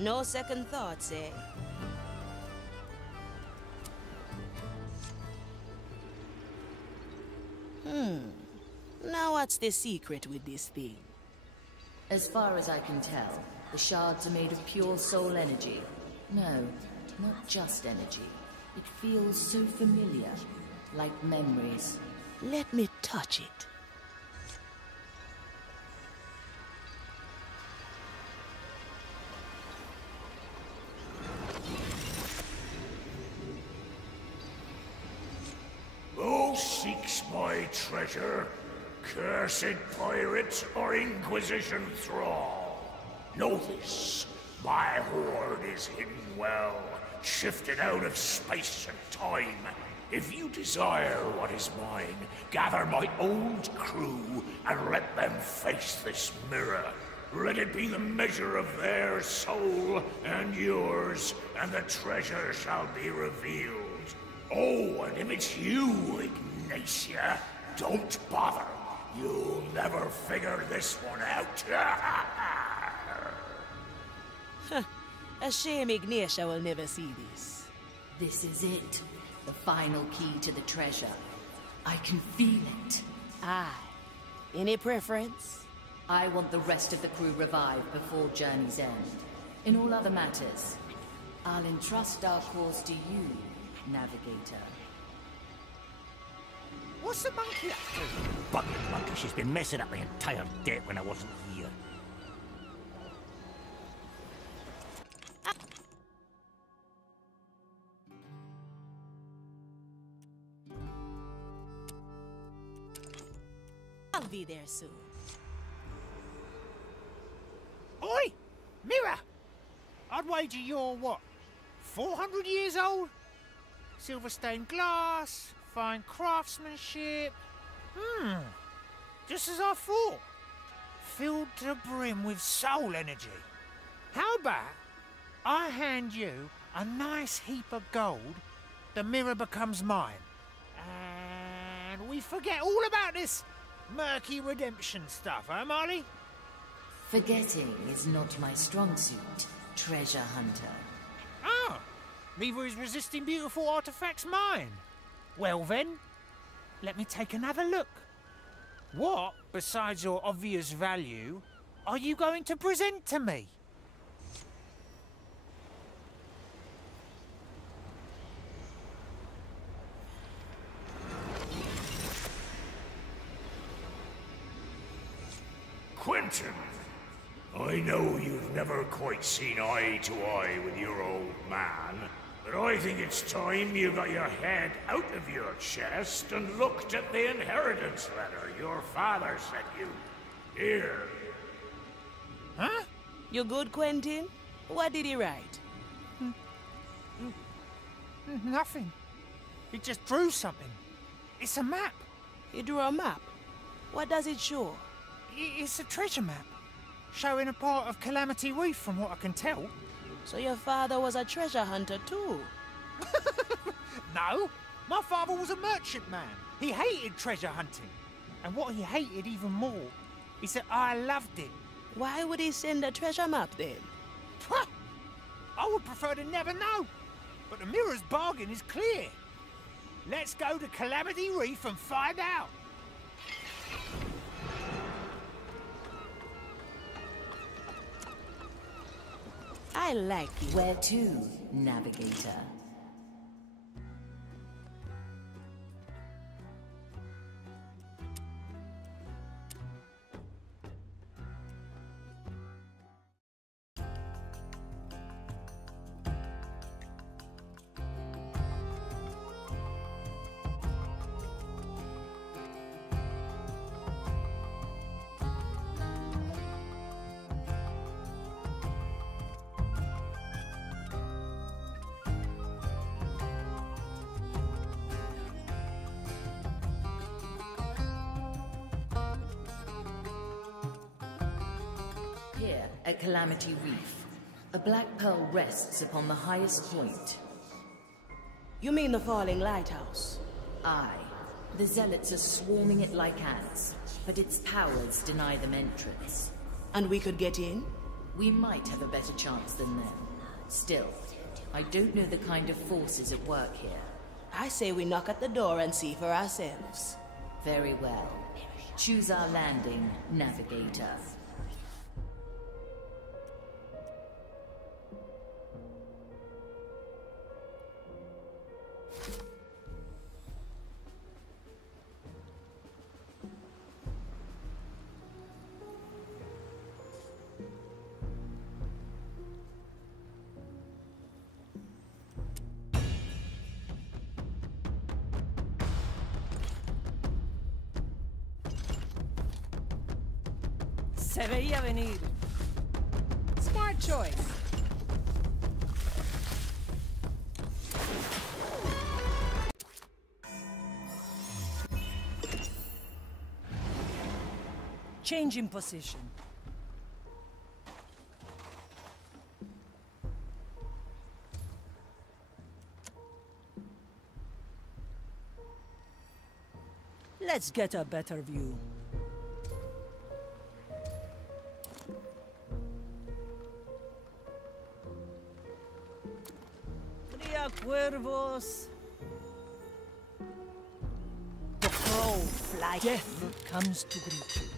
No second thoughts, eh? Now what's the secret with this thing? As far as I can tell, the shards are made of pure soul energy. No, not just energy. It feels so familiar, like memories. Let me touch it. Who seeks my treasure? Cursed pirate or Inquisition thrall? Know this, my hoard is hidden well, shifted out of space and time. If you desire what is mine, gather my old crew and let them face this mirror. Let it be the measure of their soul and yours, and the treasure shall be revealed. Oh, and if it's you, Ignatia, don't bother. You'll never figure this one out. A shame Ignatia will never see this. This is it. The final key to the treasure. I can feel it. Aye. Any preference? I want the rest of the crew revived before journey's end. In all other matters, I'll entrust our cause to you, Navigator. What's the monkey up to? Bucket monkey, she's been messing up the entire deck when I wasn't here. I'll be there soon. Oi! Mirror! I'd wager you're, what, 400 years old? Silver stained glass, fine craftsmanship. Just as I thought. Filled to the brim with soul energy. How about I hand you a nice heap of gold, the mirror becomes mine, and we forget all about this murky redemption stuff, huh, Molly? Forgetting is not my strong suit, treasure hunter. Ah, neither is resisting beautiful artifacts mine. Well then, let me take another look. What, besides your obvious value, are you going to present to me? Quentin, I know you've never quite seen eye to eye with your old man, but I think it's time you got your head out of your chest and looked at the inheritance letter your father sent you. Here. Huh? You good, Quentin? What did he write? Nothing. He just drew something. It's a map. He drew a map. What does it show? It's a treasure map, showing a part of Calamity Reef from what I can tell. So your father was a treasure hunter too? No, my father was a merchant man. He hated treasure hunting. And what he hated even more is that I loved it. Why would he send a treasure map then? I would prefer to never know. But the mirror's bargain is clear. Let's go to Calamity Reef and find out. I like it. Where to, Navigator? Here, at Calamity Reef, a black pearl rests upon the highest point. You mean the falling lighthouse? Aye. The zealots are swarming it like ants, but its powers deny them entrance. And we could get in? We might have a better chance than them. Still, I don't know the kind of forces at work here. I say we knock at the door and see for ourselves. Very well. Choose our landing, navigator. Se veía venir. Smart choice. Changing position. Let's get a better view. Cuervos. The crow flies. Death comes to greet you.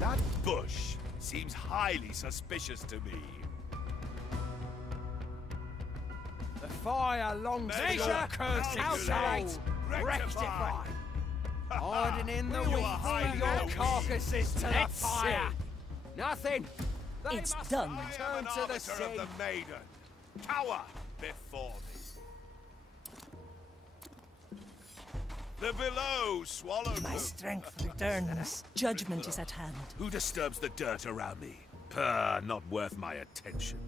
That bush seems highly suspicious to me. The fire longs for your cursed household. Rectify. Hardening the wheat for your carcasses to the fire. Nothing. They It's must done. Turn to the sea. Of the maiden. Cower before me. The below swallowed My them. strength returns. Judgment is at hand. Who disturbs the dirt around me? Purr, not worth my attention.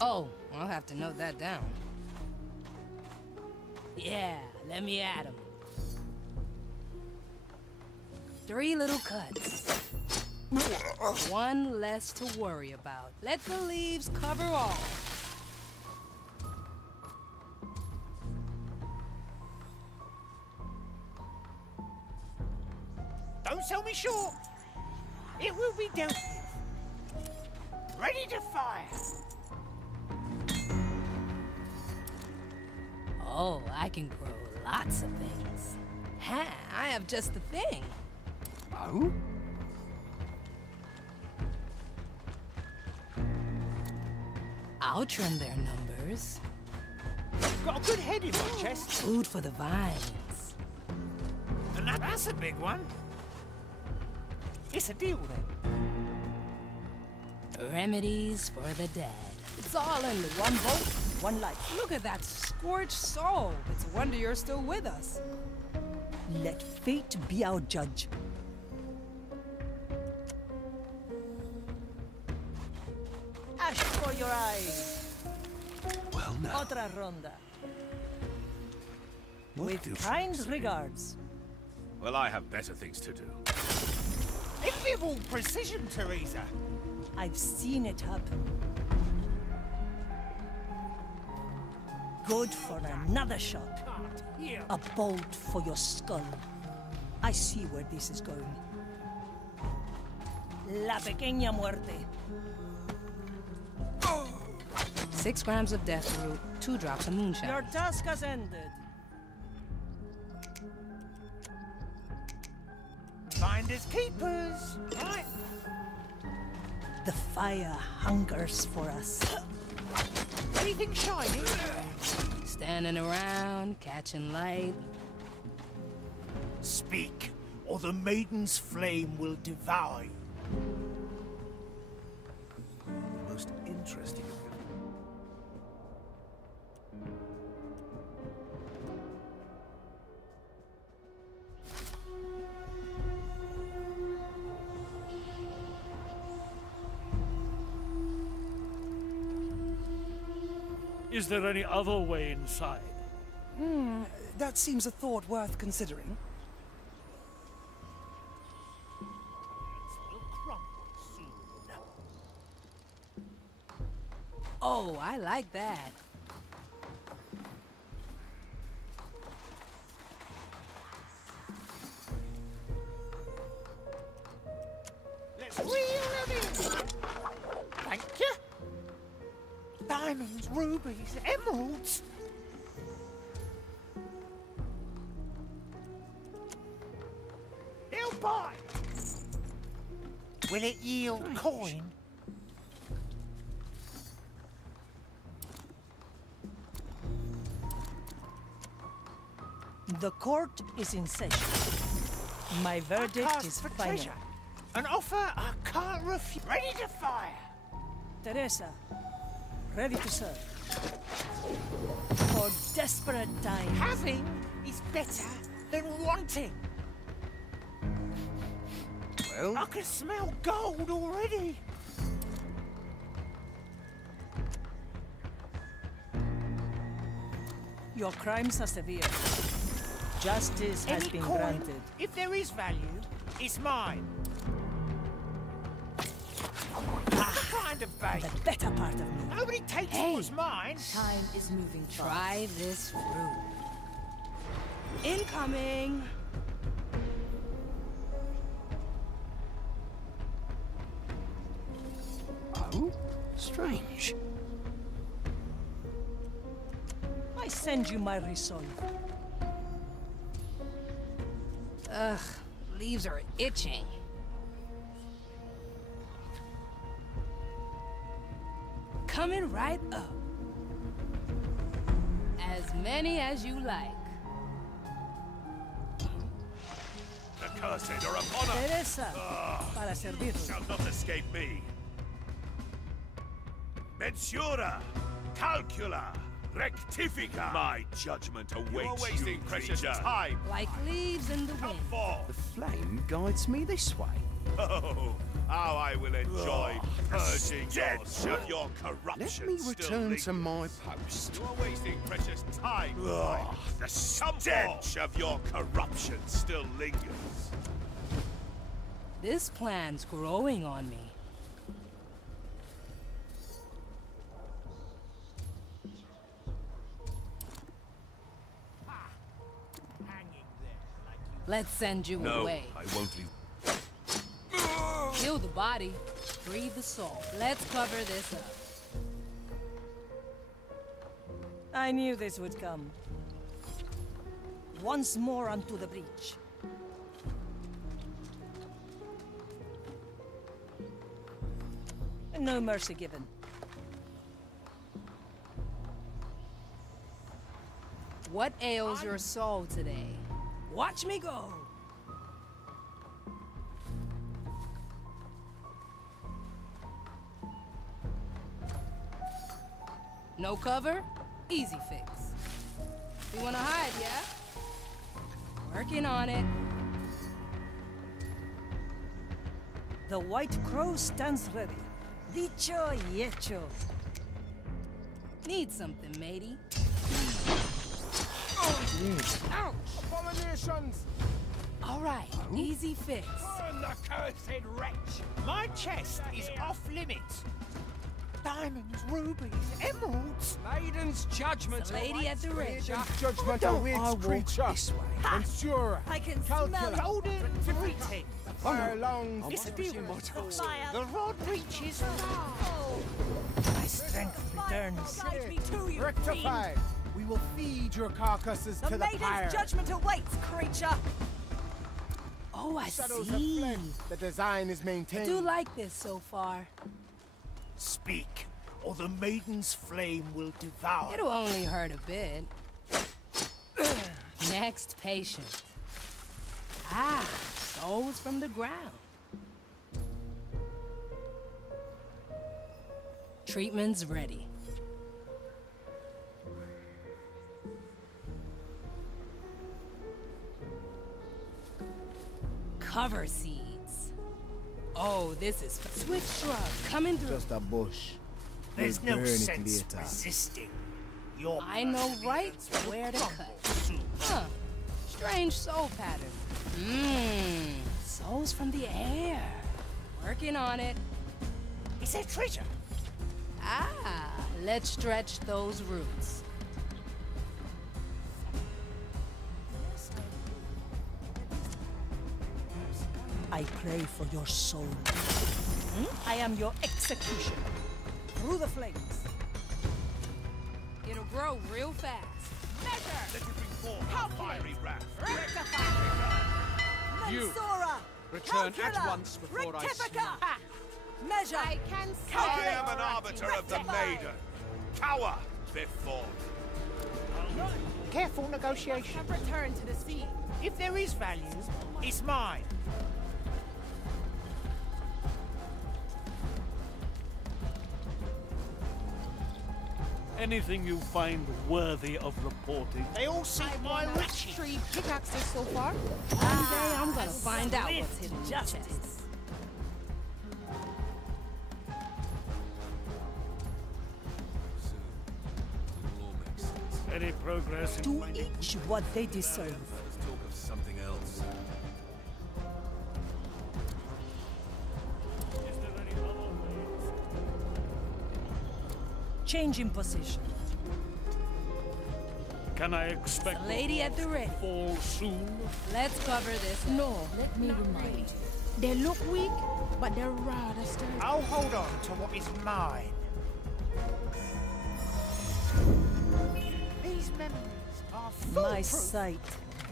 Oh, I'll have to note that down. Yeah, let me at him. 3 little cuts. One less to worry about. Let the leaves cover all. Don't sell me short. It will be dealt with. Ready to fire. Oh, I can grow lots of things. Ha, I have just the thing. Oh? I'll trim their numbers. Got a good head in my chest. Food for the vines. And that's a big one. It's a deal then. Remedies for the dead. It's all in the one boat, one life. Look at that scorched soul. It's a wonder you're still with us. Let fate be our judge. Ash for your eyes. Well now. Otra ronda. What do With kind folks regards. Well, I have better things to do. Enviable precision, Teresa. I've seen it happen. Good for another shot. Here. A bolt for your skull. I see where this is going. La pequeña muerte. 6 grams of death root, 2 drops of moonshine. Your task has ended. Finders keepers. Right. The fire hungers for us. Anything shiny? Standing around, catching light. Speak, or the maiden's flame will devour you. Most interesting of them. Is there any other way inside? That seems a thought worth considering. Will crumble soon. Oh, I like that. Diamonds, rubies, emeralds. They'll buy. Will it yield coin? The court is in session. My verdict is for final. treasure. An offer I can't refuse. Ready to fire. Teresa, ready to serve. For desperate times. Having is better than wanting. Well, I can smell gold already. Your crimes are severe. Justice has Any been coin, granted. if there is value, it's mine. The kind of bait. The better part of me. Nobody takes Hey. what's mine. Time is moving fast. Try this fruit. Incoming! Oh? Strange. I send you my resolve. Ugh, leaves are itching. Coming right up. As many as you like. the cursed are upon us! Teresa, para servirle. Shall not escape me. Mensura, calcula, rectifica. My judgment awaits you. You're wasting precious time. Like leaves in the Come wind. forth. The flame guides me this way. Oh, how I will enjoy purging your corruption. Let me return to my post. You are wasting precious time. The stench of your corruption still lingers. This plan's growing on me. Let's send you away. I won't leave. Kill the body, breathe the soul. Let's cover this up. I knew this would come. Once more onto the breach. No mercy given. What ails your soul today? Watch me go! No cover? Easy fix. You wanna hide, yeah? Working on it. The White Crow stands ready. Dicho y hecho. Need something, matey. Ouch! Abominations! All right, easy fix. Burn the cursed wretch! My chest is off limits. Diamonds, rubies, emeralds. Maiden's judgment. The lady at the ridge. Judgment Don't awaits I walk creature. this way? Mensura. I can Calcula. Golden everything. Fire lungs. I'm It's watching my beautiful. task. The rod reaches far. My strength returns. Rectify. We will feed your carcasses to the pyre. judgment awaits, creature! Oh, I Shadows have see. fled. The design is I maintained. do like this so far. Speak, or the maiden's flame will devour. It'll only hurt a bit. Next patient. Ah, souls from the ground. Treatment's ready. Cover seeds. Oh, this is swift shrub coming through. Just a bush. There's We'll no burn it sense later. resisting. Your I know right where to cut. Huh. Strange soul pattern. Mmm. Souls from the air. Working on it. Is there treasure? Ah, let's stretch those roots. I pray for your soul. I am your executioner. Through the flames. It'll grow real fast. Measure! Let it bring forth fiery wrath. You return at once before I sleep. Measure! I can see. I am an arbiter of the maiden. Cower before me. Careful negotiation. Return to the sea. If there is value, it's mine. Anything you find worthy of reporting? They all seek my riches. 3 pickaxes so far. One day I'm gonna find out what's hidden in justice. Any progress in To finding each what they deserve. Let's talk of something else. Is there any other ways? Change in position. Can I expect The lady at the ready. fall soon? Let's cover this. No, let me remind you. They look weak, but they're rather sturdy. I'll hold on to what is mine. These memories are My foolproof. sight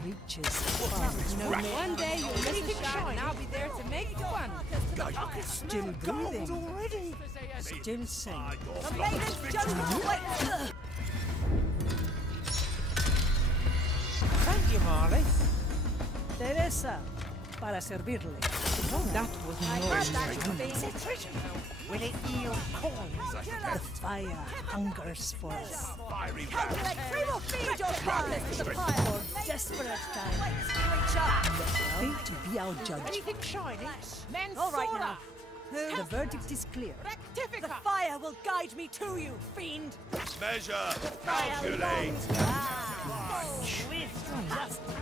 reaches far. One day you'll miss a shot, and I'll be there to make fun. Still breathing. Already. Still sane. The maiden's judgment Thank you, Marley. Teresa, para servirle. That was Will it yield coins? The fire hungers for us. fiery wrath. We will feed your carcass to the fire. For desperate times. Fate to be our judge. Anything shiny? All right now. The verdict is clear. The fire will guide me to you, fiend. Measure. Calculate.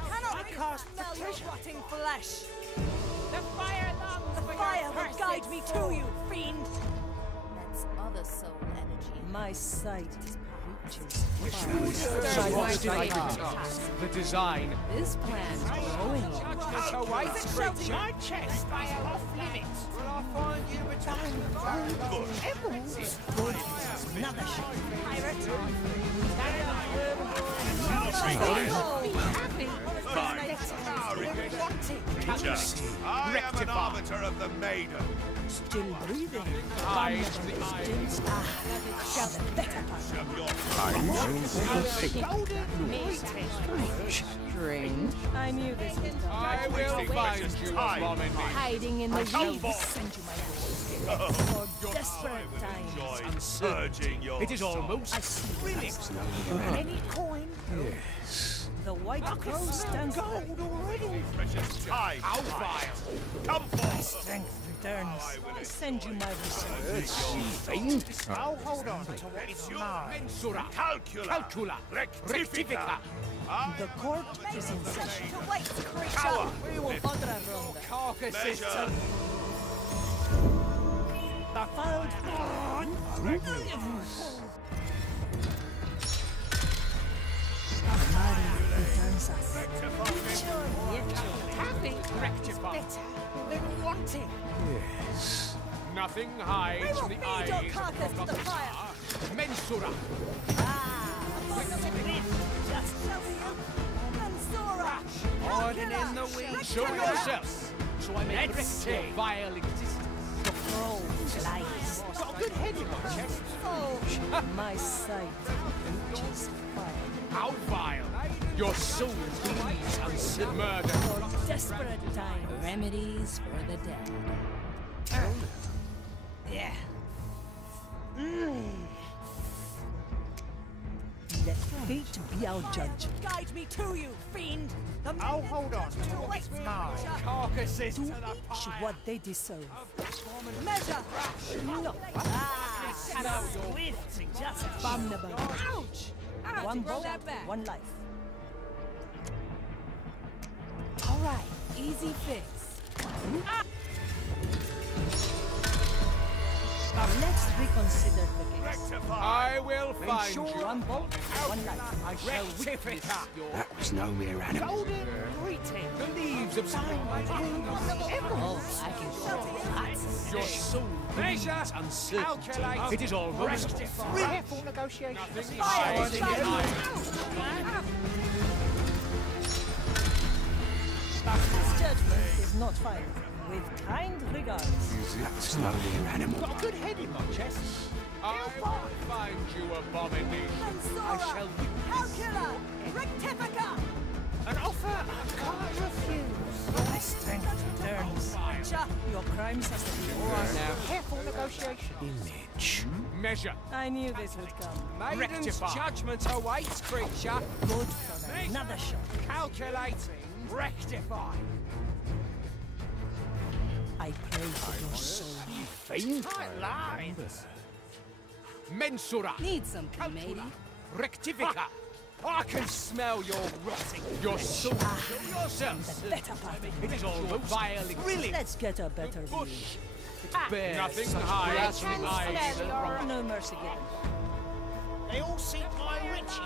Cannot cast smell your rotting flesh. The fire lungs The for fire your will guide me to you, fiend. That's other soul energy. My sight reaches The design. This plan's growing. My chest is off limits. Will I find you a emeralds? another shot. Pirate. I am an arbiter of the maiden. Still breathing. Eyes to the eyes. Shall the better part. Of your Strange. I knew this would come. I will find you, Roman. Hiding in the Come weeds. forth. For desperate times. Enjoy purging your It is almost I see. Brilliant. Any coin? The white crow stands Gold already. precious time. how vile. Come forth. strength returns. I send you my research. Fiend. I'll hold on to what is mine. Mensura. Calcula. Calcula. Rectifica. The court is in session. Cower. We will otra ronda. Carcasses. Measure. The fouled returns us. Having Rectify. better than wanting. Yes. Nothing hides from the eyes of the fire. Mensura. Hiding in the weeds. Show yourself, so I may correct your vile existence. The crow flies. Got a good head in my chest. Oh, my sight reaches fire. How vile. Your soul bleeds unsaid murder. For desperate times. Remedies for the dead. Yeah. Let fate be our judge. Guide me to you, fiend. I'll hold on to what is mine. Carcasses. To each what they deserve. Measure. No. Swift. Just abominable. Ouch. One bow, one life. All right, easy fix. Let's reconsider the case. I will find Sure. you. One bolt, one life. I shall witness your... That was no mere animal. Golden greeting. The leaves of spring. Oh, I can show lots. Your soul measures uncertainty. It is almost Careful negotiation. This judgment is not final. With kind regards. That's no mere animal. Got a good head in my chest. I will find you abomination. I shall Calcula! Rectifica! An offer I can't refuse. My strength returns. Cha, your crimes have to be over. Now, Careful negotiation. Image. measure. I knew this would come. Maiden's Rectify. judgment awaits, creature. Good for another shot. Calculating. Rectify. I pray for your soul. Tight lines. Mensura. Need something, matey. Rectifica. I can smell your rotting. Your soul. Show yourself. The better part of me. It is almost vilely brilliant. Let's get a better view. Bears nothing hides from eyes. No mercy given. They all seek my riches.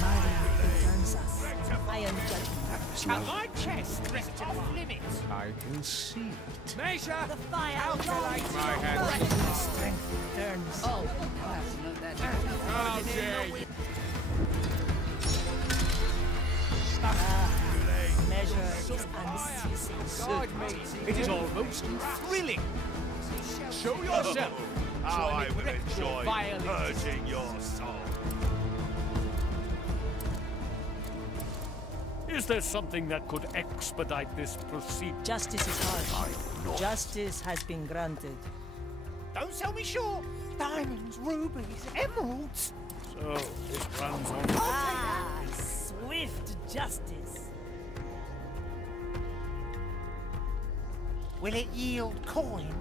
Murder returns us. I am judgment. My chest is off limits. I can see it. Measure. The fire Calculate. longs My for hand. blood. Strength returns. Oh, How dare you? Measure is unceasing. Guide me. It is almost thrilling. Show yourself. How I will Neglect your enjoy violence. purging your soul. Is there something that could expedite this procedure? Justice is harsh. Justice has been granted. Don't sell me short. Diamonds, rubies, emeralds. So, this runs on. Ah, swift justice. Will it yield coin?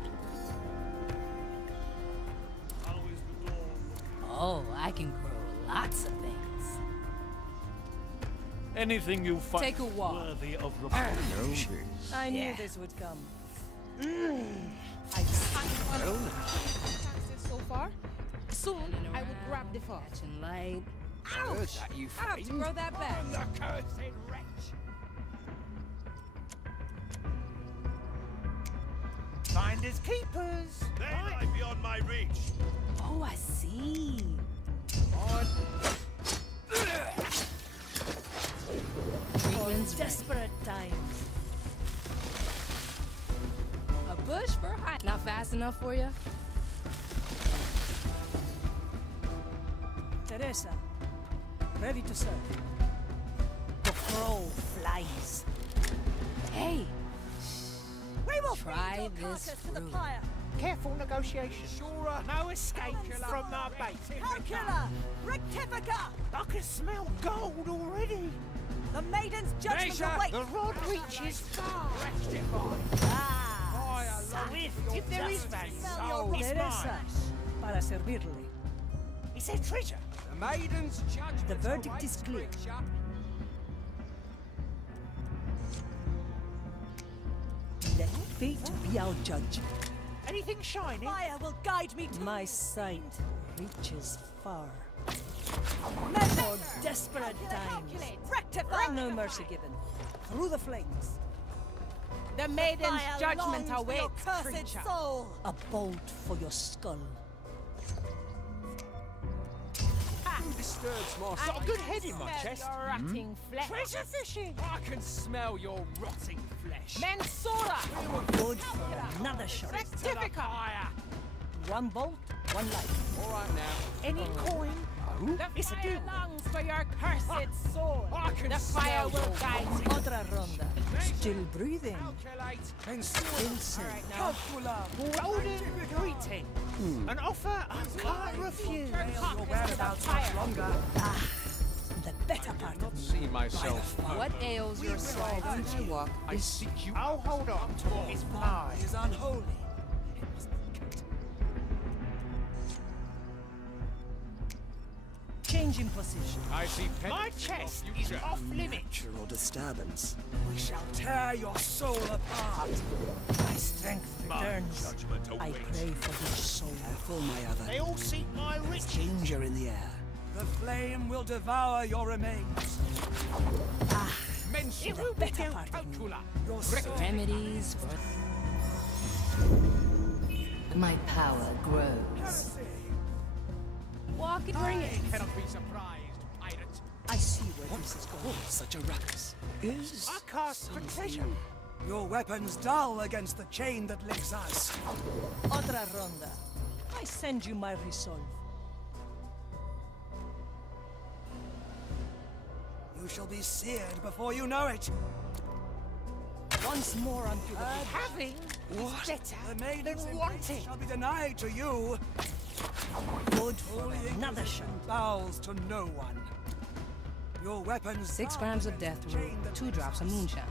oh, I can grow lots of things. Anything you find Take a walk. worthy of reflection. I knew Yeah. this would come. So far, soon I will grab the fox. Catching light. Ouch! I have to throw that back. The cursed wretch. Finders keepers. They lie beyond my reach. Oh, I see. Treatment's Desperate times. A bush for high. Not fast enough for you? Teresa, ready to serve. The crow flies. Hey, We will Try feed your this carcass to the fruit. pyre. Careful negotiation. No escape from my bait. Calcula! Rectifica! I can smell gold already. The maiden's judgment Measure. awaits. The rod reaches far. Ah, Swift. If there is value, Smell your it's Teresa, mine. para servirle. It's a treasure. The maiden's judgment The verdict awaits, is clear. creature. Let fate be our judge. Anything shiny? fire will guide me to My sight reaches far. measure. Desperate times. Calculate. Rectify. No mercy given. Through the flames. the maiden's Fire judgment longs for your awaits, cursed creature. soul. A bolt for your skull. Who disturbs my Got a good head in my Smell chest. your rotting flesh. Treasure fishing. I can smell your rotting flesh. Mensura! Good for another shot. Rectifica! One bolt, one life. All right now. Any coin? The It's a fire deal. longs for your cursed soul. I can The fire smell will your guide you. Otra ronda. Still breathing. Calculate. Still safe. Calcula. Golden greeting. An offer I can't refuse. The better part of me. See myself. What ails your soul? I walk. I seek you. I'll hold on to what is mine. Is unholy. Change changing position. I see My chest is off limits. Natural disturbance. We shall tear your soul apart. My strength returns. Judgment I awaits. pray for each soul. Careful, my other. They all seek my riches. Danger in the air. The flame will devour your remains. It will be calcula. Your soul. Remedies for... My power grows. Walk it, bring it. Cannot be surprised, pirate. I see where this is going. Such a ruckus. Is I cast for treasure. your weapons dull against the chain that links us? Otra ronda. I send you my resolve. You shall be seared before you know it. Once more unto the Having What? is better The maiden's than embrace wanting. shall be denied to you. good for Holy another Inquisition shot. bows to no one. Your weapons 6 dull grams of against death the root, chain that 2 links drops of us. moonshine.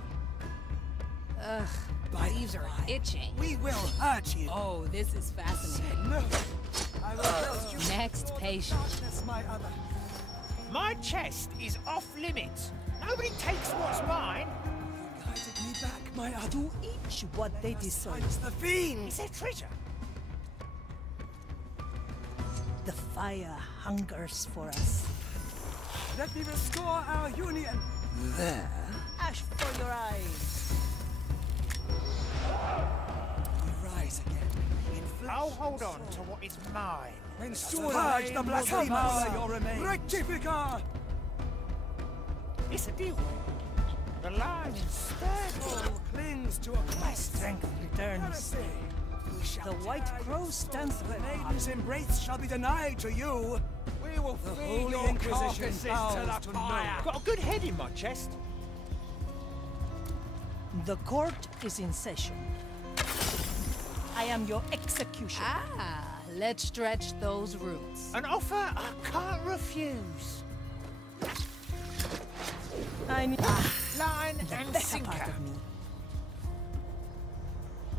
Ugh, By the leaves are by, itching. We will hurt you. Oh, this is fascinating. No. I will thrust you Next into the patient. darkness, my other. My chest is off limits. Nobody takes what's mine. You guided me back, my other. To each what they deserve. It's the fiend. Is there treasure? The fire hungers for us. Let me restore our union. There. Ash for your eyes. We rise again. In flesh I'll and hold on soul. to what is mine. When purge the blasphemers, your remains. Rectifica! It's a deal. The line is sturdy. Soul clings to a My strength returns. heresy. We shall The White tear Crow your stands soul. The ready. maiden's embrace shall be denied to you. We will The feed Holy your Inquisition carcasses bows to to the no fire. one. Got a good head in my chest. The court is in session. I am your executioner. Ah, let's stretch those roots. An offer I can't refuse. I need Line the and better sinker. part of me.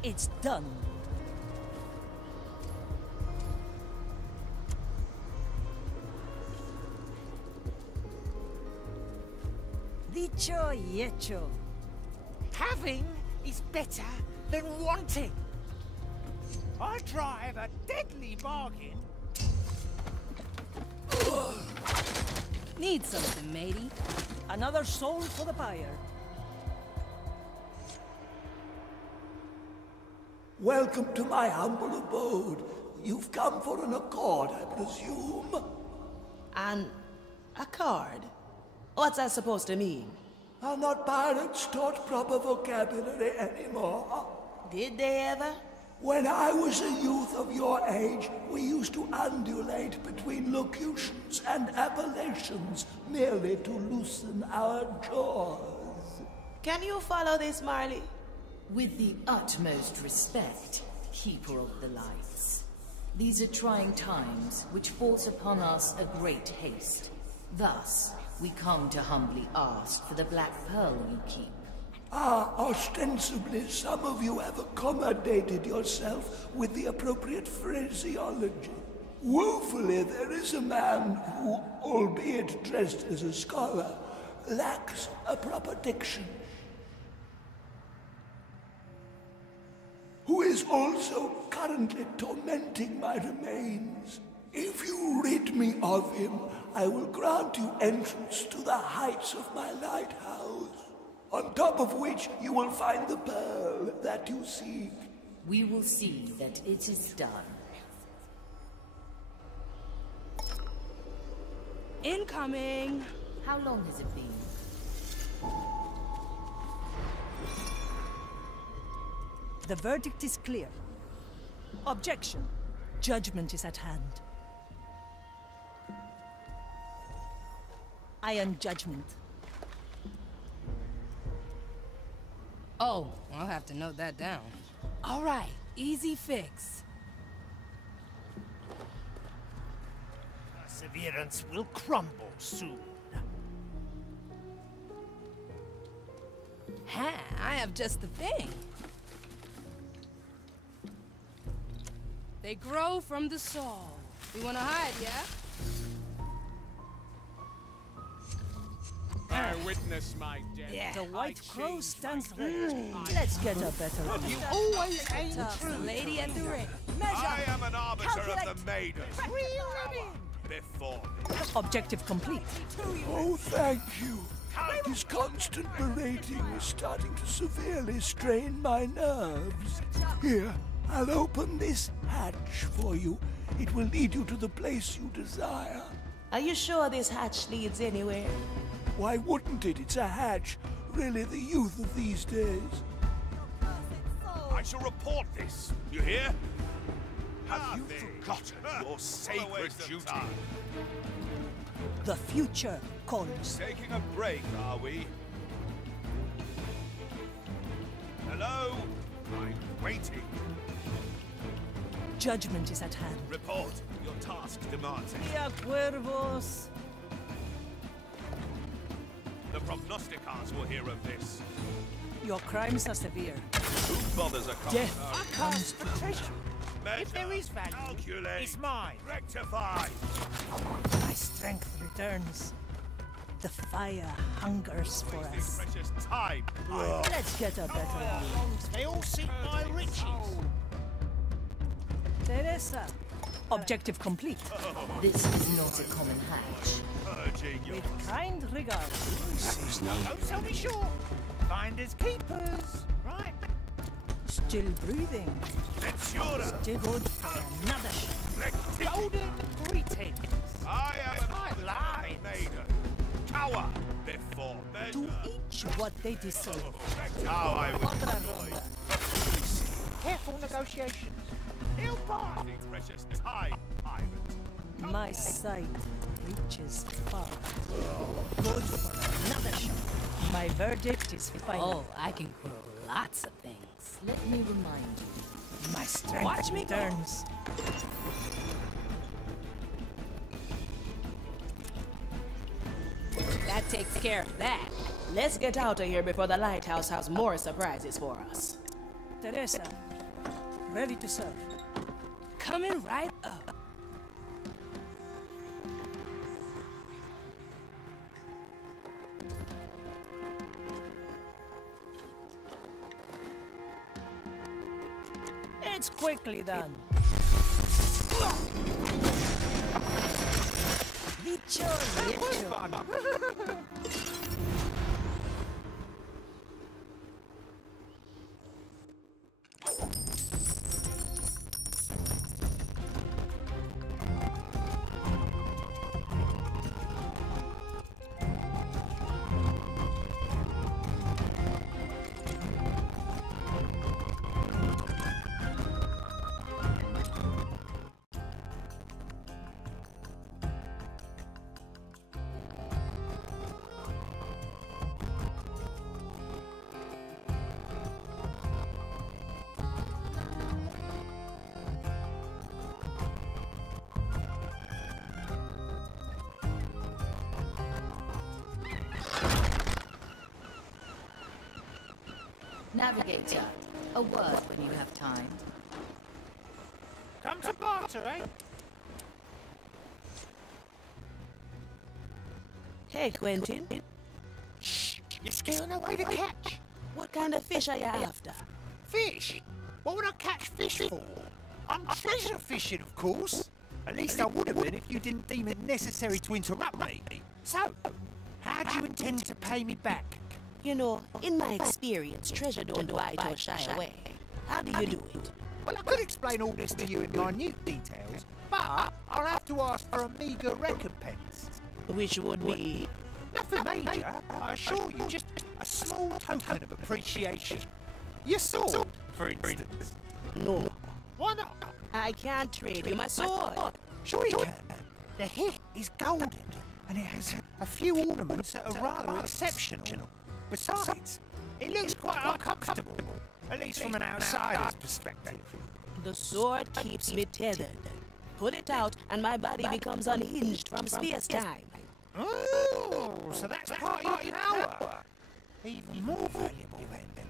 It's done. Dicho y hecho. Having is better than wanting. I drive a deadly bargain. Need something, matey? Another soul for the pyre. Welcome to my humble abode. You've come for an accord, I presume. A card? What's that supposed to mean? Are not pirates taught proper vocabulary anymore? Did they ever? When I was a youth of your age, we used to undulate between locutions and appellations merely to loosen our jaws. Can you follow this, Marley? With the utmost respect, Keeper of the Lights. These are trying times which force upon us a great haste. Thus, we come to humbly ask for the Black Pearl you keep. Ostensibly, some of you have accommodated yourself with the appropriate phraseology. Woefully, there is a man who, albeit dressed as a scholar, lacks a proper diction. Who is also currently tormenting my remains. If you rid me of him, I will grant you entrance to the heights of my lighthouse, on top of which you will find the pearl that you seek. We will see that it is done. Incoming! How long has it been? The verdict is clear. Objection. Judgment is at hand. Iron judgment. Oh, I'll have to note that down. All right, easy fix. Perseverance will crumble soon. Ha, I have just the thing. They grow from the soul. We wanna hide, yeah? Bear witness my death. Yeah. The white crow stands ready. Let's get a better view. You always aim The lady and the ring. I am an arbiter of the maiden. Before me. Objective complete. Oh, thank you. His constant berating is starting to severely strain my nerves. Here, I'll open this hatch for you. It will lead you to the place you desire. Are you sure this hatch leads anywhere? Why wouldn't it? It's a hatch. Really the youth of these days. I shall report this. You hear? Have you forgotten your sacred duty? The future calls. Taking a break, are we? Hello? I'm waiting. Judgment is at hand. Report. Your task demands it. Via Cuervos. The prognosticators will hear of this. Your crimes are severe. Who bothers a Death. I cast protection. Measure, If there is value, calculate, it's mine. Rectify. My strength returns. The fire hungers for us. Precious time. Let's get a better view. They all seek my riches. Teresa. Objective complete. This is not a common hatch. Purging your With kind regards. Don't sell me short. Finders keepers, right? Still breathing. Censura. Still good for another shot. Golden greetings. I am My an lies. maiden. Cower before To measure. each what they deserve. How I will Otra ronda. Careful negotiations. They'll buy. precious time, pirate. My sight reaches far. Good for another shot. My verdict is final. Oh, I can grow lots of things. Let me remind you. My strength returns. That takes care of that. Let's get out of here before the lighthouse has more surprises for us. Teresa, ready to serve. Coming right up. It's quickly done. Dicho, dicho. Navigator, a word when you have time. Come to barter, eh? Hey, Quentin. Shh! You're scaring away the catch. What kind of fish are you after? Fish? What would I catch fish for? I'm treasure fishing, of course. At least I would have been if you didn't deem it necessary to interrupt me. So, how do you intend to pay me back? You know, in my experience, treasure don't bite or shy away. How do you do it? Well, I could explain all this to you in minute details, but I'll have to ask for a meagre recompense. Which would be? Nothing major, I assure you, just a small token of appreciation. Your sword, for instance. No. Why not? I can't trade you my sword. Sure you can. The hilt is golden, and it has a few ornaments that are rather exceptional. Besides, it looks quite uncomfortable, at least from an outsider's perspective. The sword keeps me tethered. Put it out, and my body becomes unhinged from space-time. Oh, so that's part of your power. Even more valuable then.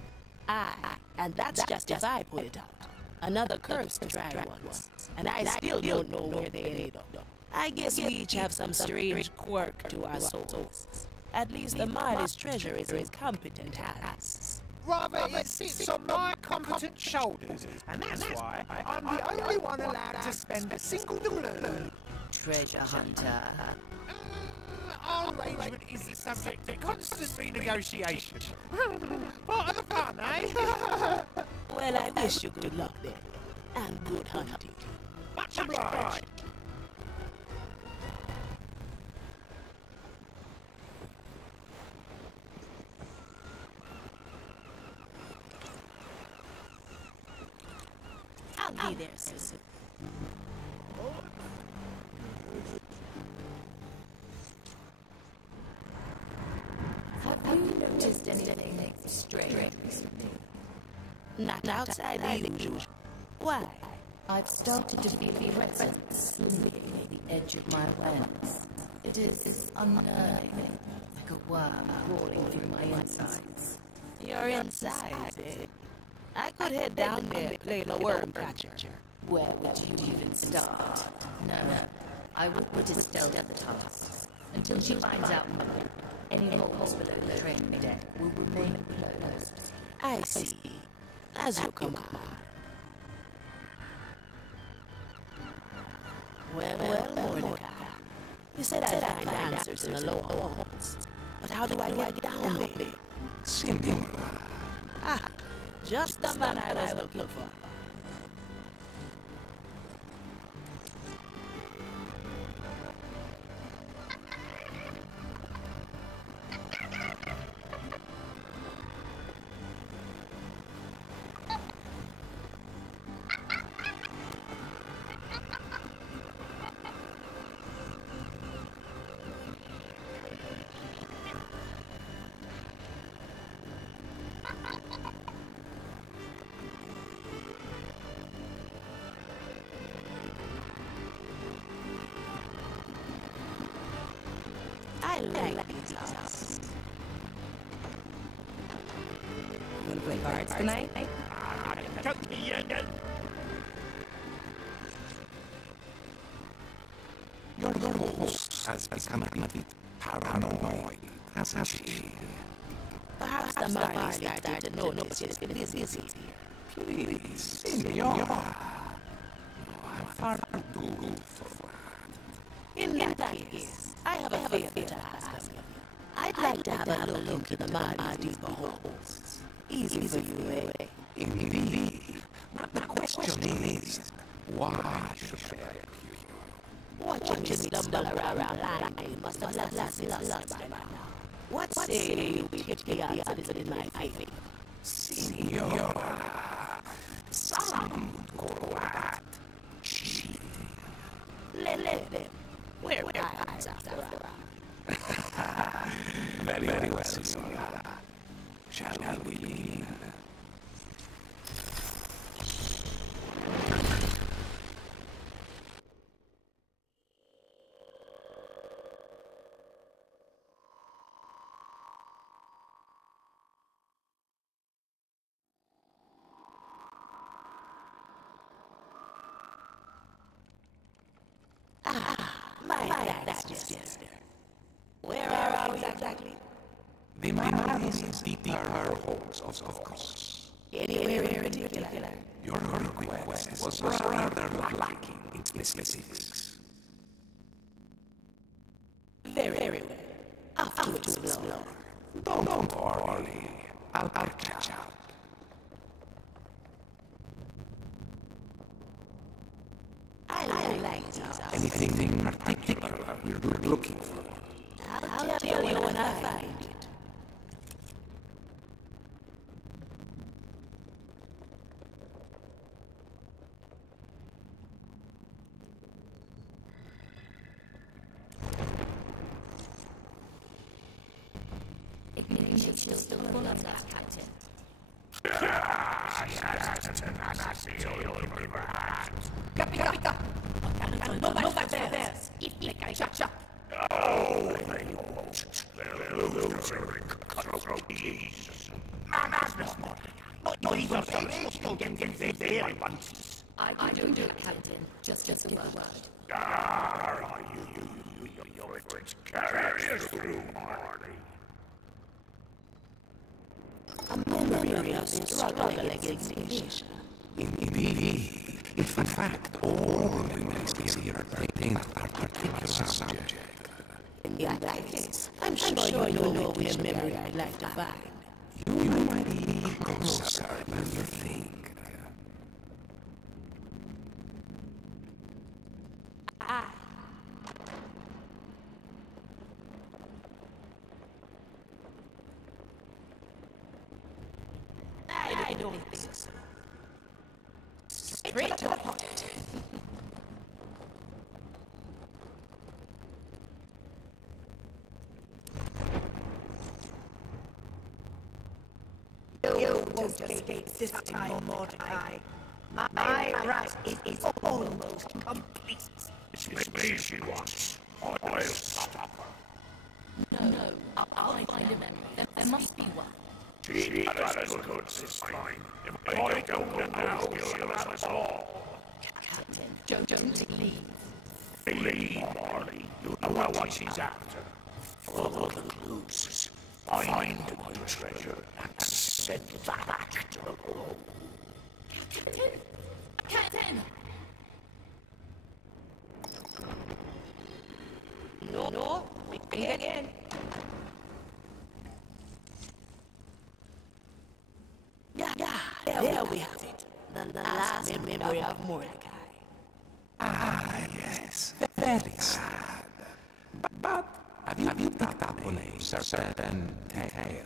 Aye, and that's just if I put it out. Another curse tried once, and I still don't know where they ended up. I guess we each have some strange quirk to our souls. At least the mightiest treasure is in competent hands. Rather, it sits on my competent shoulders, and that's why I'm the only one allowed to spend a single doubloon. Treasure hunter. Our arrangement is subject to constant renegotiation. Part of the fun, eh? Well, I wish you good luck then, and good hunting. Much obliged. I'll be there soon. Have you noticed anything strange? Not outside the usual. Why? I've started to feel a presence slinking at the edge of my awareness. It is unnerving, like a worm crawling through my insides. Your insides, eh? I could head down there and play the worm catcher. Where would you even start? No, I will put Estelle at the task. Until she finds out more, any holes below the train deck will remain closed. I see. As you come on. Well, Mordecai. You said I'd find answers in the lower halls. But how do I get down there? Simple. Ah, just the man I was looking for. I like these houses. You wanna play cards tonight? Your host has become a bit paranoid, hasn't she? Perhaps the Marley started to notice his busy. Please, Senora. I'm far too good for that. In that case, I have a favor to ask of you. I'd like to have a look into the Marley's deeper holes. Easy for you, eh? Indeed. But the question is, why should I help you? Watching me stumble around blindly must have lost by now. What say you take the answers in my favor? Senora, some would call that cheating. Let them. We're guys after all. Very well, Senora. Shall we begin? That's just yes. Where are we exactly? The Marley's deeper holes, of course. Anywhere in particular? Your request was rather lacking in specifics. Very well. After to explore. Don't worry. I'll catch up. I like these. Anything in particular you're looking for? I'll tell you when I find it. Ignition still full of that, Captain. Capita! No back there! Shut! Oh, they won't. They'll lose every cut of these. Not even still get there once. I can do it, Captain. Just give the word. Ah, you're whatever it carries through, Marley. A memory of struggle against ignition. Indeed. In fact, all memories here pertain to a particular subject. In that case, I'm sure you know which memory I'd like to find. You might be closer than you think. I don't think so. Straight to the point. You won't escape this time, Mordecai. My right is almost complete. It's me she wants. I'll stop her. No, I'll find a memory. There must be one. She got us good this time. If I don't get now, she'll have us all. Captain, don't leave. Leave, Marley. You know what she's after. Follow the clues. Find my treasure and send it back to her home. Captain! No, begin again. There we have it. The last memory of Mordecai. Ah, yes. Very sad. But have you picked up on a certain tale?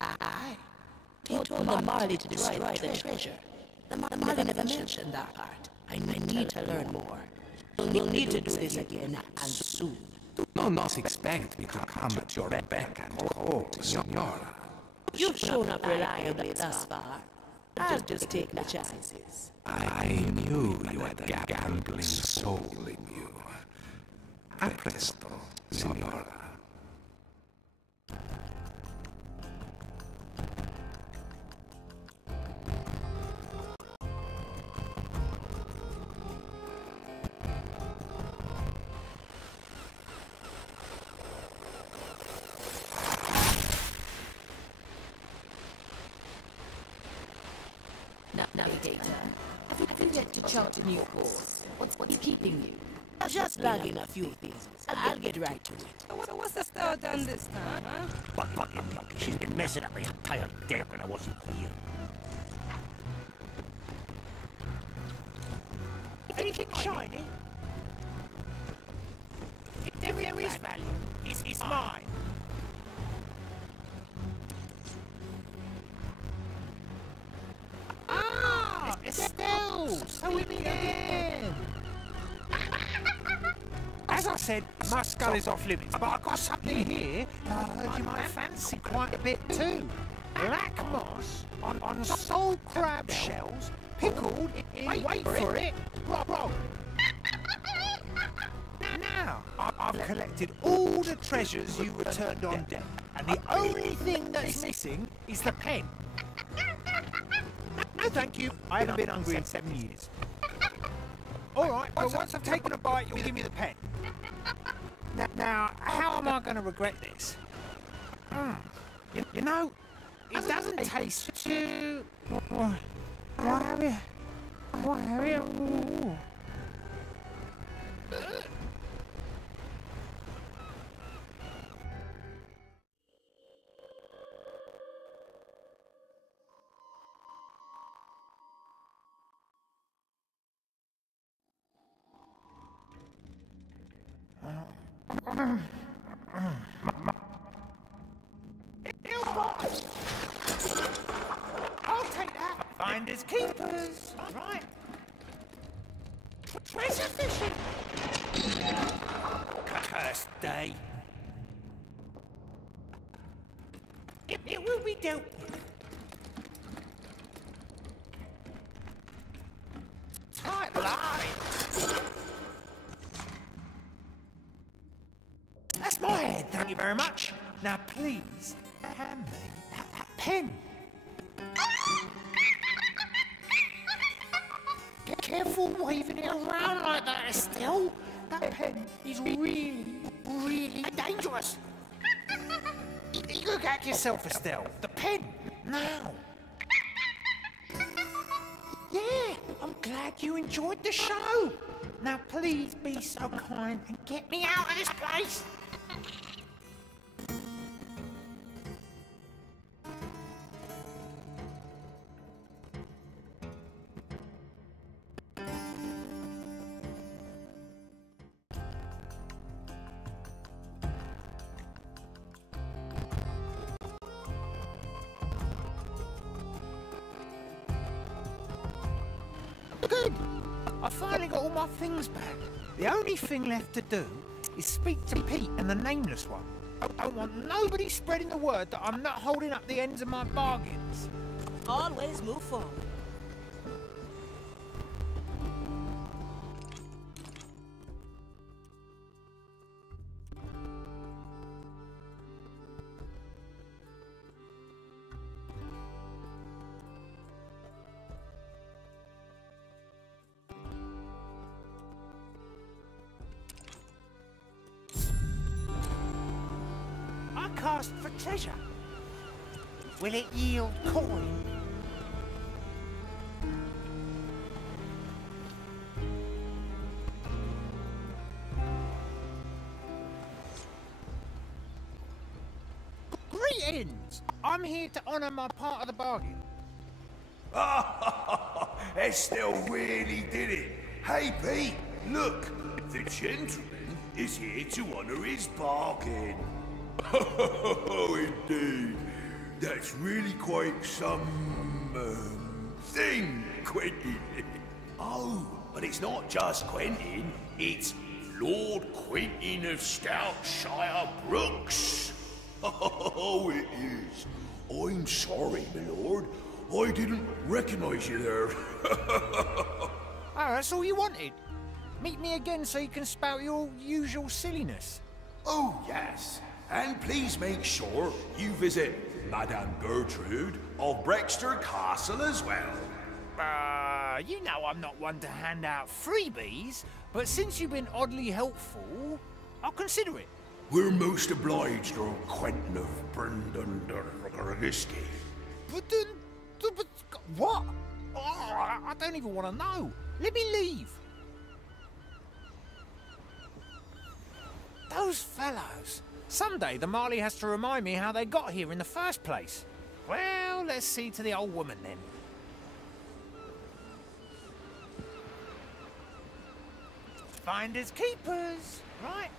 Aye. He told Marley to destroy the treasure. The Marley never mentioned that part. I need to learn more. You'll need to do this again, and soon. Do not expect me to come at your beck and call, Senora. You've shown up reliably thus far. I'll just take my chances. I knew you had a gambling soul in you. A presto, Senora. Navigator, have you yet to chart a new course? What's keeping you? I'm just bagging a few things. I'll get right to it. So what's the star done this time, huh? But fucking lucky. She's been messing up my entire day when I wasn't here. Anything shiny? If there is value, it's mine. Ah! Estelle! So we meet again! As I said, my skull is off limits, but I've got something here I heard you might fancy quite a bit too. Black moss on soul crab shells, pickled in, wait for it, raw. Now, I've collected all the treasures you returned on deck, and the only thing that's missing is the pen. No, thank you. I haven't been hungry in 7 years. All right, well, once I've taken a bite, you'll give me the pen. Now, how am I going to regret this? You know, it doesn't taste too... Why have you... Ooh. I'll take that. Finders keepers. Right. Treasure fishing. Cursed day. It will be dealt with. Tight line. That's my head, thank you very much. Now please, hand me that pen. Careful waving it around like that, Estelle. That pen is really really dangerous. You look at yourself, Estelle. The pen, now. Yeah, I'm glad you enjoyed the show. Now please be so kind and get me out of this place. Good! I finally got all my things back. The only thing left to do is speak to Pete and the Nameless One. I don't want nobody spreading the word that I'm not holding up the ends of my bargains. Always move forward. Cast for treasure. Will it yield coin? Greetings! I'm here to honour my part of the bargain. Estelle really did it. Hey, Pete, look. The gentleman is here to honour his bargain. Oh, indeed. That's really quite some, thing, Quentin. Oh, but it's not just Quentin. It's Lord Quentin of Stoutshire Brooks. Oh, it is. I'm sorry, my lord. I didn't recognise you there. Oh, that's all you wanted? Meet me again so you can spout your usual silliness. Oh, yes. And please make sure you visit Madame Gertrude of Brexter Castle as well. You know I'm not one to hand out freebies, but since you've been oddly helpful, I'll consider it. We're most obliged, Lord Quentin of Brundundergiski. What? Oh, I don't even want to know. Let me leave. Those fellows. Someday the Marley has to remind me how they got here in the first place. Well, let's see to the old woman then. Finders keepers, right?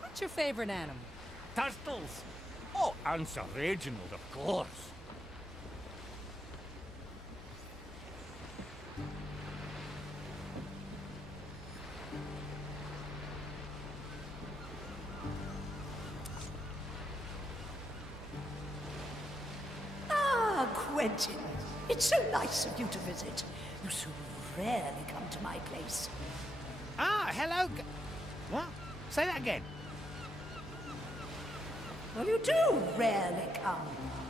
What's your favorite animal? Turtles. Oh, and Sir Reginald, of course. Quentin, it's so nice of you to visit. You so rarely come to my place. Ah, hello. What? Say that again. Well, you do rarely come.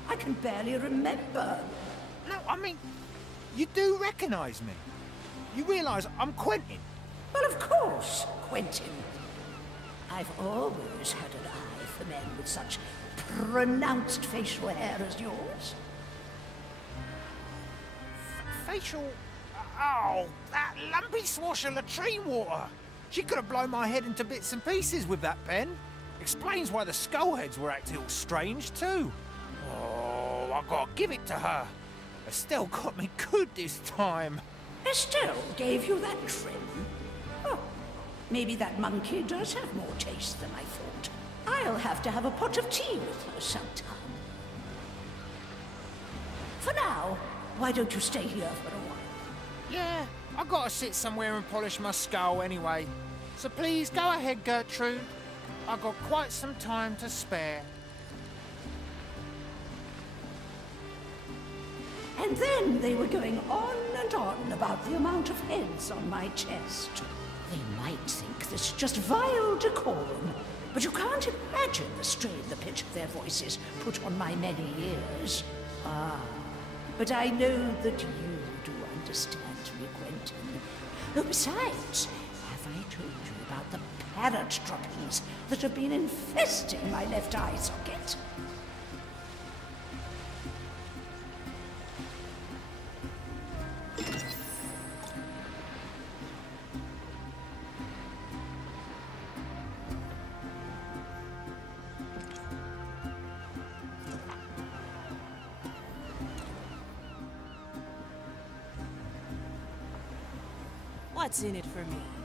I can barely remember. No, I mean, you do recognise me. You realise I'm Quentin. Well, of course, Quentin. I've always had an eye for men with such pronounced facial hair as yours. Facial... Oh, that lumpy swash of latrine water. She could have blown my head into bits and pieces with that pen. Explains why the skullheads were acting all strange, too. Oh, I gotta give it to her. Estelle got me good this time. Estelle gave you that trim? Oh, maybe that monkey does have more taste than I thought. I'll have to have a pot of tea with her sometime. For now, why don't you stay here for a while? Yeah, I gotta sit somewhere and polish my skull anyway. So please go ahead, Gertrude. I've got quite some time to spare. And then they were going on and on about the amount of heads on my chest. They might think this is just vile decorum, but you can't imagine the strain the pitch of their voices put on my many ears. Ah, but I know that you do understand me, Quentin. Oh, besides, have I told you about the parrot droppings that have been infesting my left eye socket? What's in it for me?